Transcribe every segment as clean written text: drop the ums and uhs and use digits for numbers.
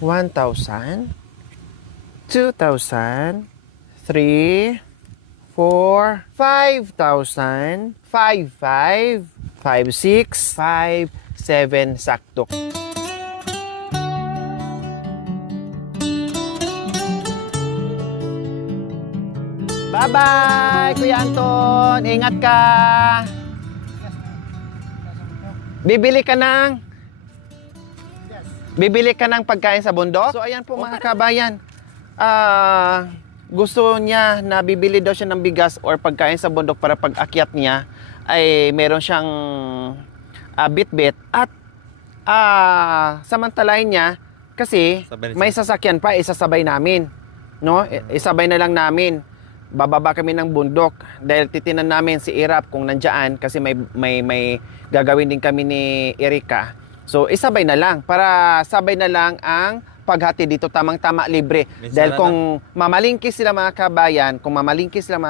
1,000, 2,000, 3, 4, 5,000, 5, 5, 5, 6, 5, 7, sakto. Bye-bye, Kuya Anton. Ingat ka. Bibili ka ng pagkain sa bundok? So ayan po mga kabayan. Gusto niya na bibili daw siya ng bigas or pagkain sa bundok para pag akyat niya ay meron siyang bit-bit at samantalahin niya kasi may sasakyan pa, isasabay namin. No? Isabay na lang namin. Bababa kami ng bundok dahil titinan namin si Irap kung nandiyan kasi may gagawin din kami ni Erika. So isabay na lang para sabay na lang ang paghati dito, tamang-tama, libre. Dahil kung mamalingkis sila mga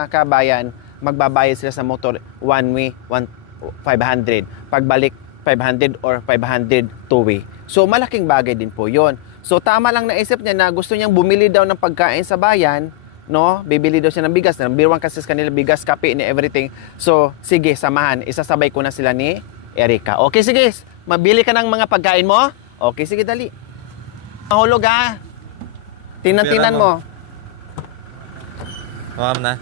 kabayan, magbabayad sila sa motor one way, 500. Pagbalik 500 or 500 two way. So malaking bagay din po 'yon. So tama lang naisip niya na gusto niyang bumili daw ng pagkain sa bayan. No, bibili daw siya ng bigas, biruan kasi sa kanila bigas, kape, and everything. So, sige, samahan. Isasabay ko na sila ni Erika. Okay, sige. Mabili ka ng mga pagkain mo? Okay, sige, dali. Mahulog, ha? Tinan-tinan mo. Ma'am na.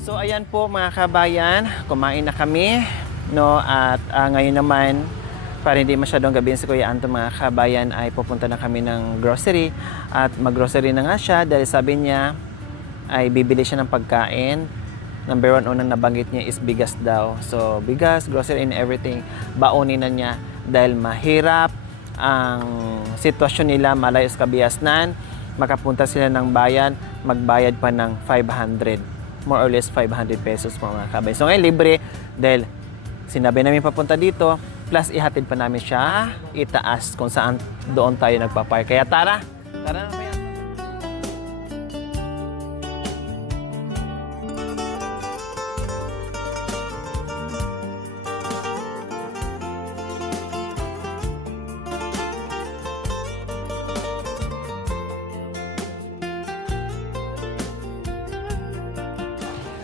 So ayan po mga kabayan, kumain na kami, no, at ngayon naman para hindi masyadong gabihin si Kuya Anton mga kabayan ay pupunta na kami ng grocery at mag-grocery na nga siya dahil sabi niya ay bibili siya ng pagkain. Number 1 unang nabanggit niya is bigas daw. So bigas, grocery and everything, baonin na niya dahil mahirap ang sitwasyon nila, malayo sa kabiasnan, makapunta sila ng bayan, magbayad pa ng 500. More or less 500 pesos po mga kabay. So ngayon libre dahil sinabi namin papunta dito plus ihatid pa namin siya itaas kung saan doon tayo nagpa-park. Kaya tara na kaya.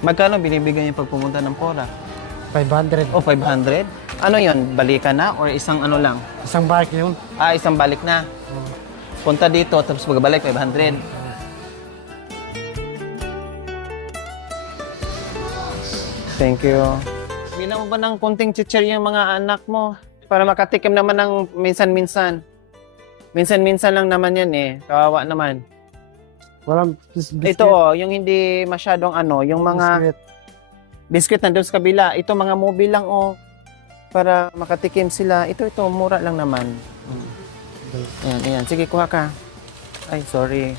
Magkano binibigay yung pag pumunta ng Pora? 500. O, 500? Ano yon? Balikan na or isang ano lang? Isang bike yun. Isang balik na. Punta dito, tapos pagbalik, 500. Thank you. Bigyan mo ba ng konting chichir yung mga anak mo? Para makatikim naman ng minsan-minsan. Minsan-minsan lang naman yan eh. Kawawa naman. Walang biscuit. Ito yung hindi masyadong yung mga biscuit nandun sa kabila. Ito mga movie lang para makatikim sila. Ito mura lang naman. Ayan. Sige, kuha ka. Ay, sorry.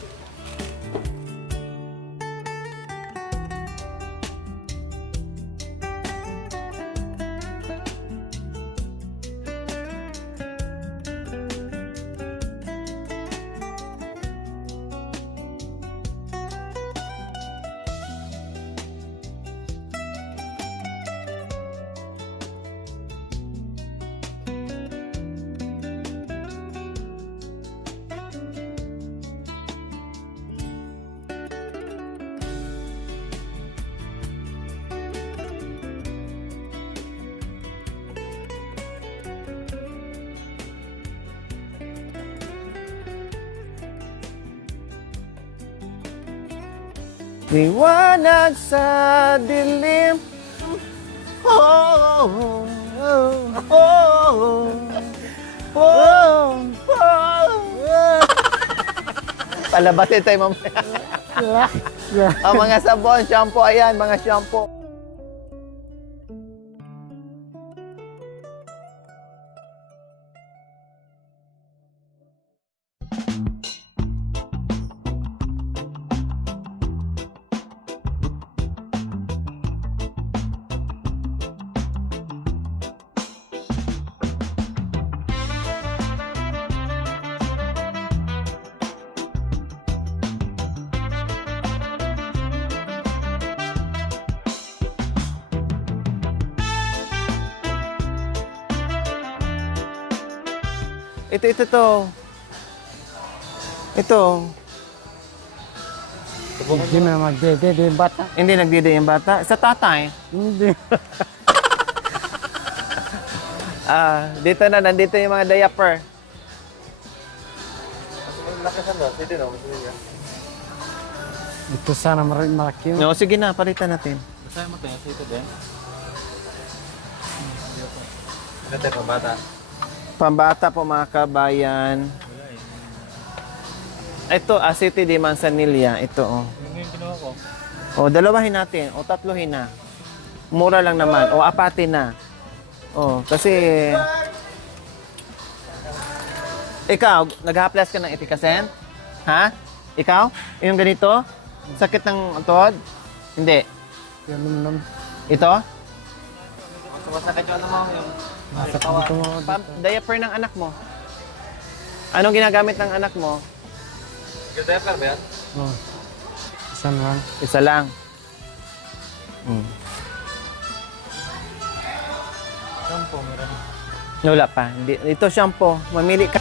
Liwanag sa dilim. Palabasin tayo mamaya. Ang mga sabon, shampoo, ayan, mga shampoo. Ito. Ito. Hindi mo na magdede, di yung bata. Hindi nagdide yung bata. Sa tatay. Hindi. Dito na, nandito yung mga diaper. Ito sana malaki yun. No, sige na, palitan natin. Masaya mo tayo sa ito din. Ano tayo pambata? Pambata po mga kabayan. Ito, City de Manzanilla. Ito, oh. Ano yung ginawa ko? O, dalawahin natin. O, tatluhin na. Mura lang naman. O, apatin na. O, kasi... Ikaw, nag-haplas ka ng etikasen? Ha? Ikaw? Yung ganito? Sakit ng tod? Hindi. Yan naman. Ito? Sumasakit yung ano mo yung... Nasa dito mo. Diaper ng anak mo. Anong ginagamit ng anak mo? Yung diaper ba yan? Oh. Isa lang. Isa lang. Shampoo, meron. Wala pa. Ito shampoo. Mamili ka.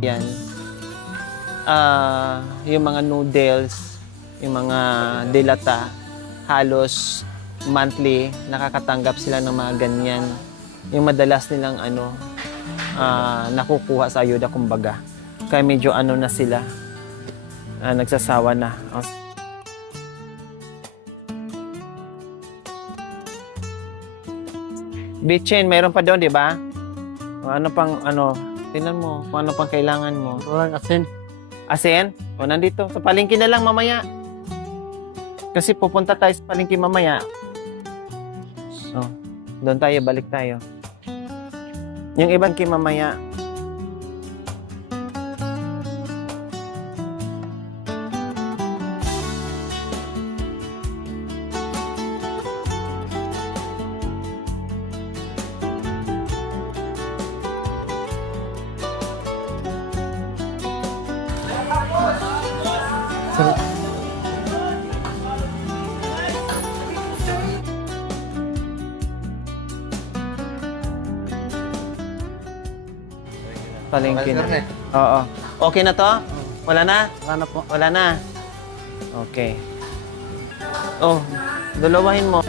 Yan. Yung mga noodles, yung mga dilata, halos monthly nakakatanggap sila ng mga ganyan. Yung madalas nilang nakukuha sa ayuda kumbaga. Kaya medyo na sila, nagsasawa na. Bitchin, mayroon pa doon, di ba? O, ano pang, tingnan mo kung ano pang kailangan mo. Walang asin. Asin? O, nandito. Sa palengke na lang mamaya. Kasi pupunta tayo sa palengke mamaya. O, doon tayo, balik tayo. Yung ibang mamaya. Sarap. Palengke na. Oo. Okay na to? Wala na? Wala na po. Wala na? Okay. Oh, dalawahin mo.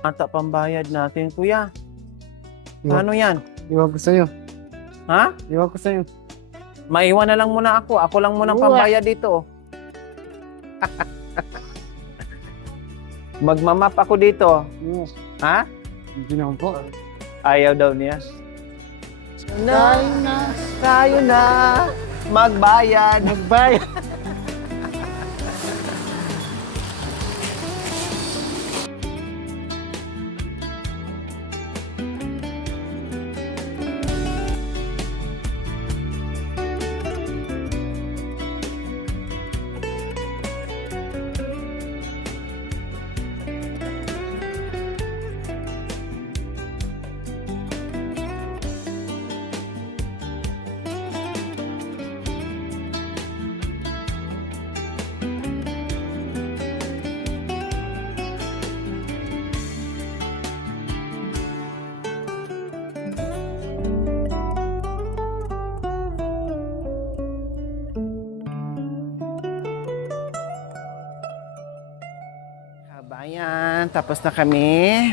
Ata pambayad natin, kuya. Iwan, Ano yan? iwan ko sa'yo. Ha? Iwan ko sa'yo. Maiwan na lang muna ako. Ako lang muna ang Uwa. pambayad dito. Magmamap ako dito. Oo. Ha? Hindi naman po. Ayaw daw niya. Tayo na. Magbayad. Magbayad. Kabayan, tapos na kami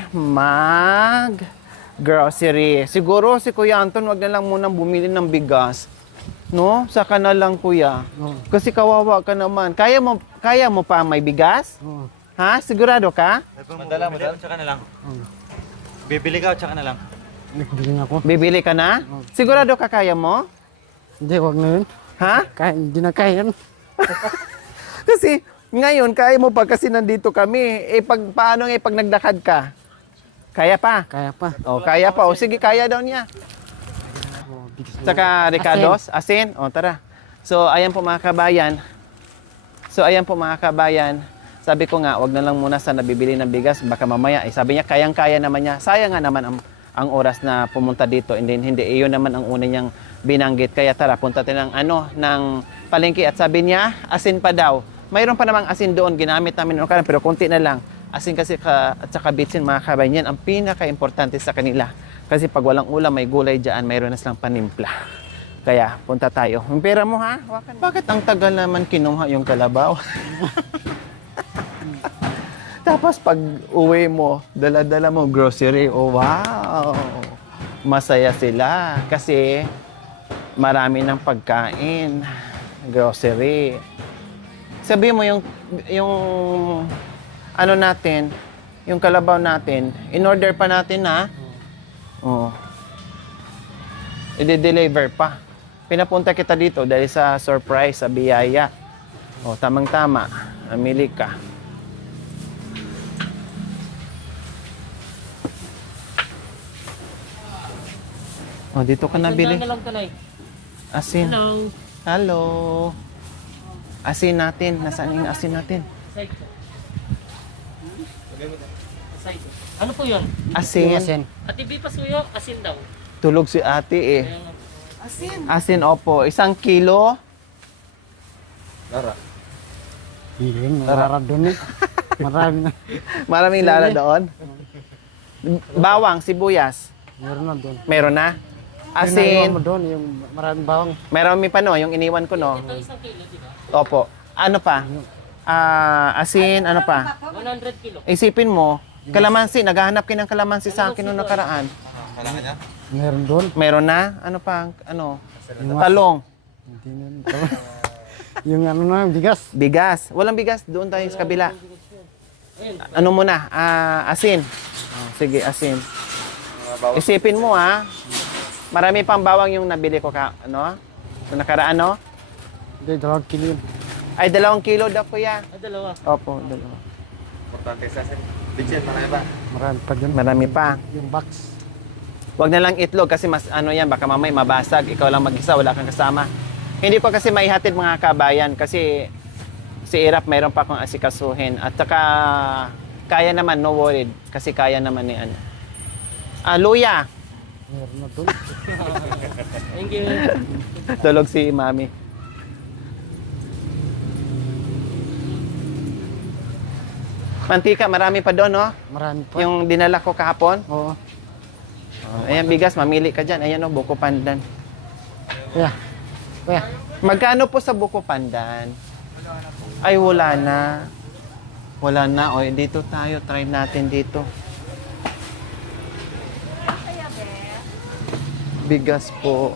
grocery. Siguro si Kuya Anton, wag na lang munang bumili ng bigas. No? Saka na lang, Kuya. Oo. Kasi kawawa ka naman. Kaya mo pa may bigas? Oo. Ha? Sigurado ka? Madala mo doon, tsaka na lang. Oo. Bibili ka, tsaka na lang. Nagbigyan ako. Bibili ka na? Sigurado ka kaya mo? Hindi, wag na yun. Ha? Hindi na kaya yan. Kasi ngayon, kaya mo pa kasi nandito kami. Eh, paano pag naglakad ka? Kaya pa? Kaya pa. O, kaya pa. O, sige, kaya daw niya. Oo, bigas na. Saka Ricardo's, asin. O, tara. So, ayan po mga kabayan. Sabi ko nga, wag na lang muna sa nabibili ng bigas. Baka mamaya, sabi niya, kayang-kaya naman niya. Sayang nga naman ang oras na pumunta dito. And then, hindi, iyon naman ang una niyang binanggit. Kaya tara, punta tayo ng palengke. At sabi niya, asin pa daw. Mayroon pa namang asin doon, ginamit namin noon, pero konti na lang. Asin kasi at saka bitsin, mga kabayan, yan ang pinaka-importante sa kanila. Kasi pag walang ulam, may gulay dyan, mayroon na silang panimpla. Kaya, punta tayo. Yung pera mo, ha? Bakit ang tagal naman kinuha yung kalabaw? Tapos pag uwi mo, dala-dala mo grocery. Oh, wow! Masaya sila kasi marami ng pagkain, grocery. Sabi mo yung ano natin, yung kalabaw natin, in-order pa natin, ha? Oo. I-deliver pa. Pinapunta kita dito dahil sa surprise, sa biyaya. O, tamang-tama. Namili ka. O, dito ka nabili. Asin. Hello. Hello. Asin natin. Nasaan yung asin natin? Ano po yun? Asin. Asin. Ate B pasuyo, asin daw. Tulog si ate eh. Asin, opo. 1 kilo. Lara. Hindi yun, mararap doon eh. Marami na. Maraming lala doon. Bawang, sibuyas. Meron na doon. Meron na. Pinaiwan mo Asin. doon, yung maraming bawang. Meron pa no, yung iniwan ko no. Ito 1 kilo, di ba? Opo. Ano pa? Asin, ano pa? 100 kilo. Isipin mo, kalamansi. Naghahanap kayo ng kalamansi sa akin noong nakaraan. Kailangan niya? Meron doon. Meron na? Ano pa? Ano? Talong. Hindi na yun. Yung ano na, bigas. Bigas. Walang bigas. Doon tayo sa kabila. Ano muna? Asin. Sige, asin. Isipin mo ha. Marami pang bawang yung nabili ko ano? Noong nakaraan, no? Hindi, 2 kilo yun. Ay, 2 kilo daw, kuya. Dalawa. Opo, 2. Importante sa asin. Bitchin, marami ba? Marami pa dyan. Marami pa. Yung box. Huwag na lang itlog kasi mas ano yan, baka mamay mabasag. Ikaw lang mag-isa, wala kang kasama. Hindi ko kasi maihatid mga kabayan kasi si Irap mayroon pa akong asikasuhin. At saka kaya naman, no worried. Kasi kaya naman ni ano. Luya. Meron na doon. Thank you. Tulog si Mami. Mantika, marami pa doon, no? Marami pa. Yung dinala ko kahapon. Oo. Ayan, bigas, mamili ka dyan. Ayan, no, buko pandan. Kuya. Kuya. Magkano po sa buko pandan? Ay, wala na. Wala na. O, dito tayo. Try natin dito. Bigas po.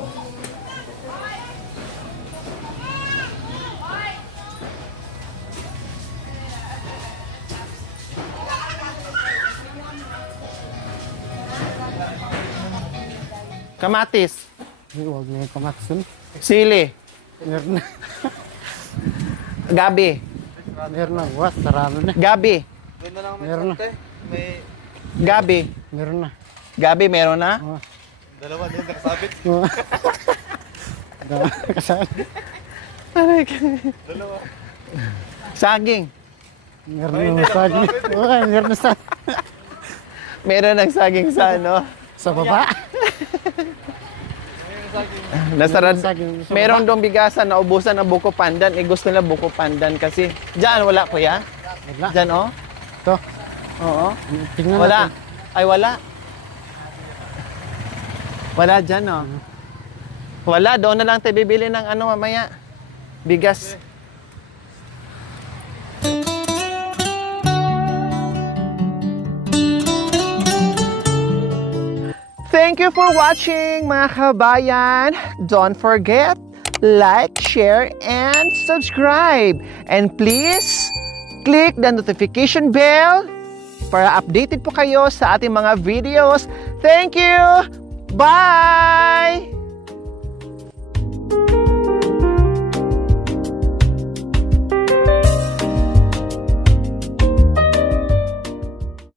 Kamatis. Huwag na yung kamatsun. Sili. Meron na. Gabi. Meron na. Was, sarado na. Gabi. Doon na lang Meron na. May Gabi. Meron na. Gabi meron na? Oh. dalawa doon nakasabit. Oh. Kasal. Aray ka. Dalawa. Saging. Meron na saging. Oh, meron na sa Meron ng saging sa ano? sa baba. Nasarad. Saging sa Meron doong bigasan na ubusan ng buko pandan. Eh gusto nila buko pandan kasi. Diyan wala kuya? Wala. Diyan oh? Ito. Oo. Tingnan Wala. natin. Ay wala. Wala dyan oh. Wala. Doon na lang tayo bibili ng ano mamaya. Bigas. Thank you for watching mga kabayan. Don't forget, like, share, and subscribe. And please, click the notification bell para updated po kayo sa ating mga videos. Thank you! Bye!